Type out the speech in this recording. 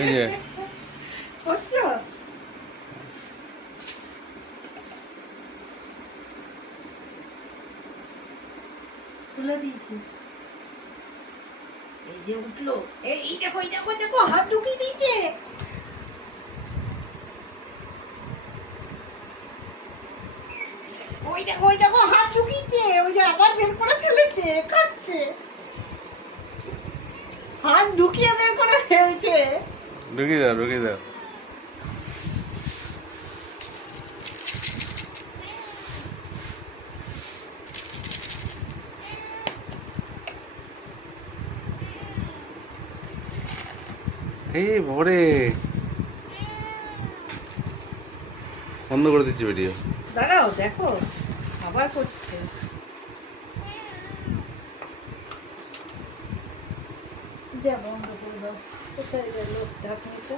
এই যে করছো? খুলে দিয়েছি। এই যে উঠলো, এই দেখো এই দেখো দেখো হাত ঢুকিয়ে দিয়েছে। ওই দেখো হাত ঢুকিয়েছে, ওই যে আবার বের করে ফেলেছে, খাচ্ছে। হাত ঢুকিয়ে বের করে ফেলছে। ঢুকিয়ে দাও ঢুকিয়ে দাও। এই ভরে বন্ধ করে দিচ্ছি ভিডিও। দাঁড়াও দেখো আবার করছে। যা বন্ধ করে দাও। কোথায় গেল ঢাকনিটা?